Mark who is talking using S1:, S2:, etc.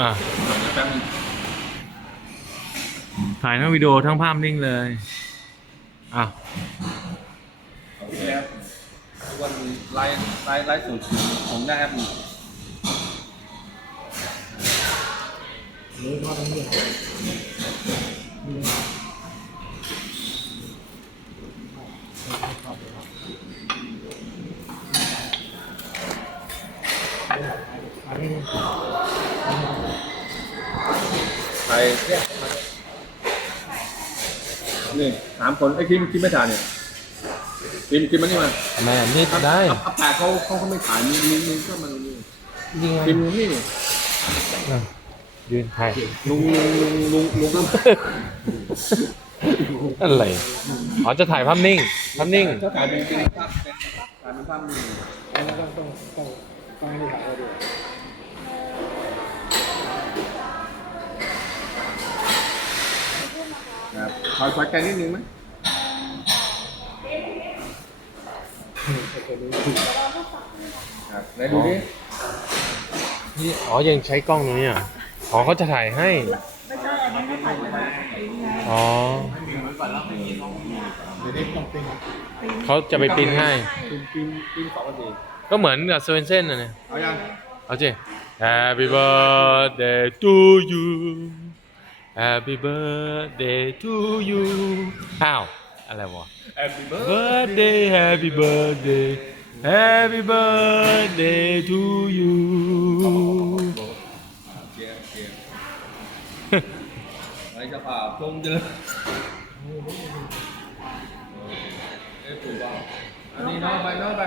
S1: อะ
S2: แป๊บนึง
S1: ถ่ายทั้งวิดีโอทั้งภาพนิ่งเลยอะ
S2: โอเคครับทุกวันไลฟ์ไลฟ์ไลฟ์สดของได้ครับใครเนี่ นี่ถามคนไอ้คิมคิมไม่ถ่ายเนี่ยคิมคิมมันนี่มา
S1: แม่นี่ได้
S2: อัปแปะเขาเขาเขาไม่ถ่ายมีมีมีก็มันนี่
S1: ยิงไง
S2: คิมนี่
S1: ยืนถ่าย
S2: ลุงลุงลุงลุงลุงก็
S1: อะไรอ๋อจะถ่ายภาพนิ่งภาพนิ่ง
S2: ถ้าถ่ายเป็นเป็นภาพเป็นถ่ายเป็นภาพนี่
S3: ต้องต้องต้องต้องให้ถ่ายไว้ด้
S2: ถอยถอยไกลนิดนึงไหมครับไหนดูดิ
S1: นี่อ๋อยังใช้กล้องตรงนี้อะอ๋อเขาจะถ่ายให้
S4: ไม่ใช่อันนั้นไม่ถ่ายเป็นไง
S1: อ๋อ
S3: เดี๋ยวนี้ต้องเป็น
S1: เขาจะไปปริ้นให้
S2: ปีนปีนปีนสองนาที
S1: ก็เหมือนกับเซเว่นเซนนะเนี่ย
S2: เอายัง
S1: เอาสิ Happy birthday to you Happy birthday to you อ้าว อะไรวะ
S2: Happy
S1: birthday Happy birthday Happy birthday to you
S2: เกียร์เกียร์อะไรจะผ่าพงจะเอ้ยถูกเปล่าอันนี้น้องไปน้องไป